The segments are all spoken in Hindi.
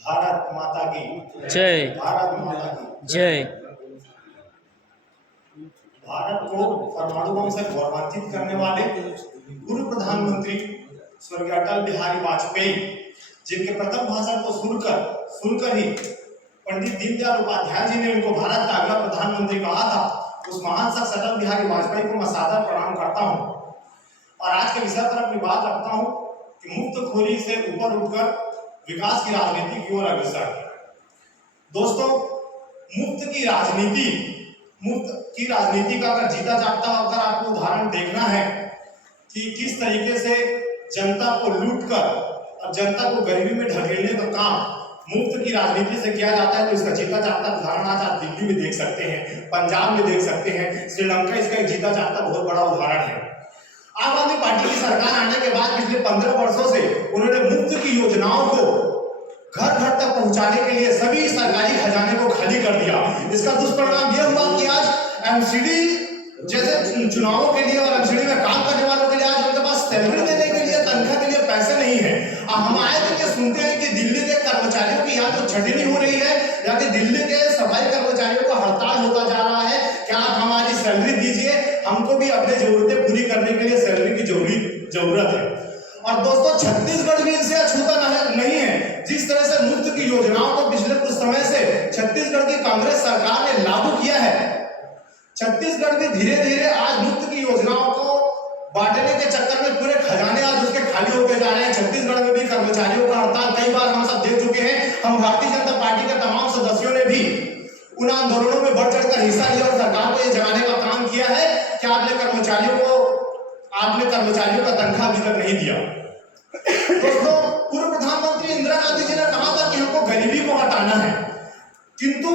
भारत माता की जय। भारत माता की जय। भारत को परमाणु बम से गौरवान्वित करने वाले पूर्व प्रधानमंत्री स्वर्गीय अटल बिहारी वाजपेयी, जिनके प्रथम भाषण को सुनकर ही पंडित दीनदयाल उपाध्याय जी ने उनको भारत का अगला प्रधानमंत्री कहा था, उस महान शख्स अटल बिहारी वाजपेयी को मैं सादर प्रणाम करता हूं और आज के विषय पर अपनी बात रखता हूं कि मुफ्तखोरी से ऊपर उठकर विकास की राजनीति की ओर अग्रसर। दोस्तों, मुफ्त की राजनीति का अगर जीता जागता अगर आपको उदाहरण देखना है कि किस तरीके से जनता को लूटकर और जनता को गरीबी में ढकेलने का काम मुफ्त की राजनीति से किया जाता है, तो इसका जीता जागता उदाहरण आज आप दिल्ली में देख सकते हैं, पंजाब में देख सकते हैं, श्रीलंका इसका एक जीता जागता बहुत बड़ा उदाहरण है। आम आदमी पार्टी की सरकार आने के बाद पिछले 15 वर्षों से उन्होंने मुफ्त की योजनाओं को घर घर तक पहुंचाने के लिए सभी सरकारी खजाने को खाली कर दिया। इसका दुष्परिणाम यह हुआ कि आज एमसीडी जैसे चुनावों के लिए और एमसीडी में काम करने वालों के लिए आज उनके पास सैलरी देने के लिए, तनख्वाह के लिए पैसे नहीं है। हम आए दिन ये सुनते हैं कि दिल्ली के कर्मचारियों की या तो छटनी हो रही है या कि दिल्ली के सफाई कर्मचारियों को हड़ताल होता जा रहा है, क्या आप हमारी सैलरी दीजिए, हमको भी अपनी जरूरतें पूरी करने के लिए सैलरी की जरूरत है। और दोस्तों, छत्तीसगढ़ भी इनसे अछूता नहीं है। जिस तरह से मुफ्त की योजनाओं को पिछले कुछ समय से छत्तीसगढ़ की कांग्रेस सरकार ने लागू किया है, छत्तीसगढ़ भी धीरे धीरे आज मुफ्त की योजनाओं को बांटने के चक्कर में पूरे खजाने आज उसके खाली होते जा रहे हैं। छत्तीसगढ़ में भी कर्मचारियों का हड़ताल कई बार हम सब देख चुके हैं। हम भारतीय जनता पार्टी के तमाम सदस्यों ने भी उन आंदोलनों में बढ़ चढ़कर हिस्सा लिया और सरकार को यह जगाने का काम किया है कि आपने कर्मचारियों का तनख्वाह अभी तक नहीं दिया। दोस्तों, पूर्व प्रधानमंत्री इंदिरा गांधी जी ने कहा था कि हमको गरीबी को हटाना है, किंतु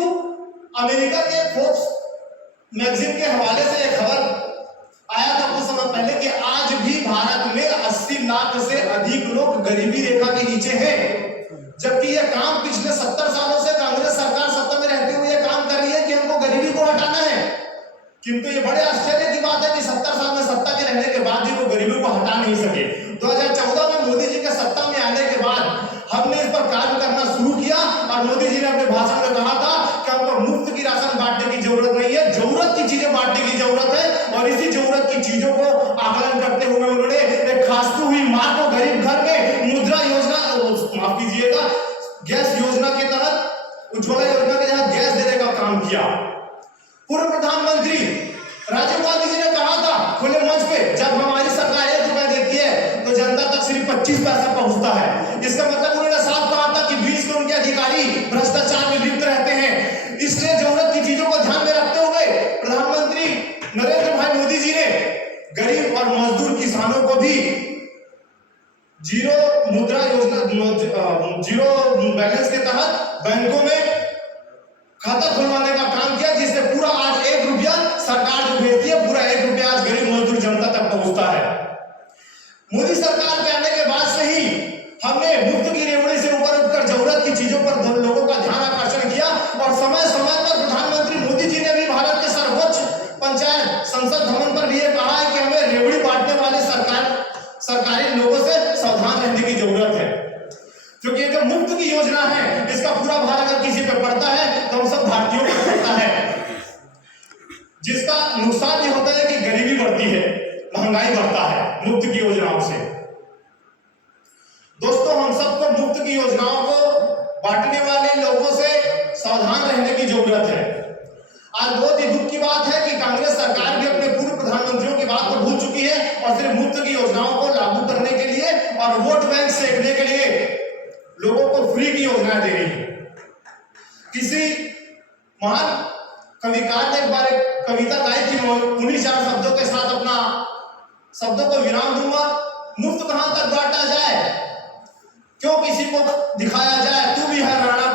अमेरिका के फोर्ब्स मैगजीन के हवाले से एक खबर आया था कुछ समय पहले कि आज भी भारत में 80 लाख से अधिक लोग गरीबी रेखा के नीचे हैं, जबकि यह काम पिछले 70 सालों से कांग्रेस सरकार सत्ता में रहते हुए यह काम कर रही है कि हमको गरीबी को हटाना है। किंतु ये बड़े आश्चर्य की बात है कि 70 साल में सत्ता के रहने के बाद भी वो गरीबी को हटा नहीं सके। 2014 में मोदी जी के सत्ता में आने के बाद हमने इस पर कार्य करना शुरू किया और मोदी जी ने अपने भाषण में कहा था कि हमको मुफ्त की राशन बांटने की जरूरत नहीं है, जरूरत की चीजें बांटने की जरूरत है। और इसी जरूरत की चीजों को आकलन करते हुए उन्होंने एक खांसती हुई मां को गरीब घर में मुद्रा योजना, माफ कीजिएगा, गैस योजना के तहत, उज्ज्वला योजना के तहत गैस देने का काम किया। पूर्व प्रधानमंत्री राजीव गांधी जी ने कहा था खुले मंच पे, जब हमारी सरकार 1 रुपया देती है तो जनता तक सिर्फ 25 पैसा पहुंचता है। इसका मतलब उन्होंने साफ कहा था कि 20 के उनके अधिकारी भ्रष्टाचार में लिप्त रहते हैं। इसलिए जरूरत की चीजों को ध्यान में रखते हुए प्रधानमंत्री नरेंद्र भाई मोदी जी ने गरीब और मजदूर किसानों को भी जीरो मुद्रा योजना, जीरो बैलेंस के तहत बैंकों में खाता खुलवाने का काम किया, जिससे पूरा आज 1 रुपया सरकार जो भेजती है, पूरा 1 रुपया आज गरीब मजदूर जनता तक पहुंचता है। मोदी सरकार के आने के बाद से ही हमने मुफ्त की रेवड़ी से ऊपर उठकर जरूरत की चीजों पर लोगों का ध्यान आकर्षण किया और समय समय पर प्रधानमंत्री मोदी जी ने भी भारत के सर्वोच्च पंचायत संसद भवन पर भी यह कहा है कि हमें रेवड़ी बांटने वाले सरकारी लोगों से सावधान रहने की जरूरत है, क्योंकि ये जो मुफ्त की योजना है इसका पूरा भार अगर किसी पे पड़ता है तो हम सब भारतीयों पर पड़ता है, जिसका नुकसान ये होता है कि गरीबी बढ़ती है, महंगाई बढ़ता है मुफ्त की योजनाओं से। दोस्तों, हम सबको मुफ्त की योजनाओं को बांटने वाले लोगों से सावधान रहने की जरूरत है। आज बहुत ही दुख की बात है कि कांग्रेस सरकार भी अपने पूर्व प्रधानमंत्रियों की बात को भूल चुकी है और सिर्फ मुफ्त की योजनाओं को लागू करने के लिए और वोट बैंक सेकने के लिए लोगों को फ्री की योजना दे रही है। किसी महान कविकार ने एक बार एक कविता गाई थी, उन्हीं 4 शब्दों के साथ अपना शब्दों को विराम दूंगा। मुफ्त कहां तक बांटा जाए, क्यों किसी को दिखाया जाए, तू भी है राणा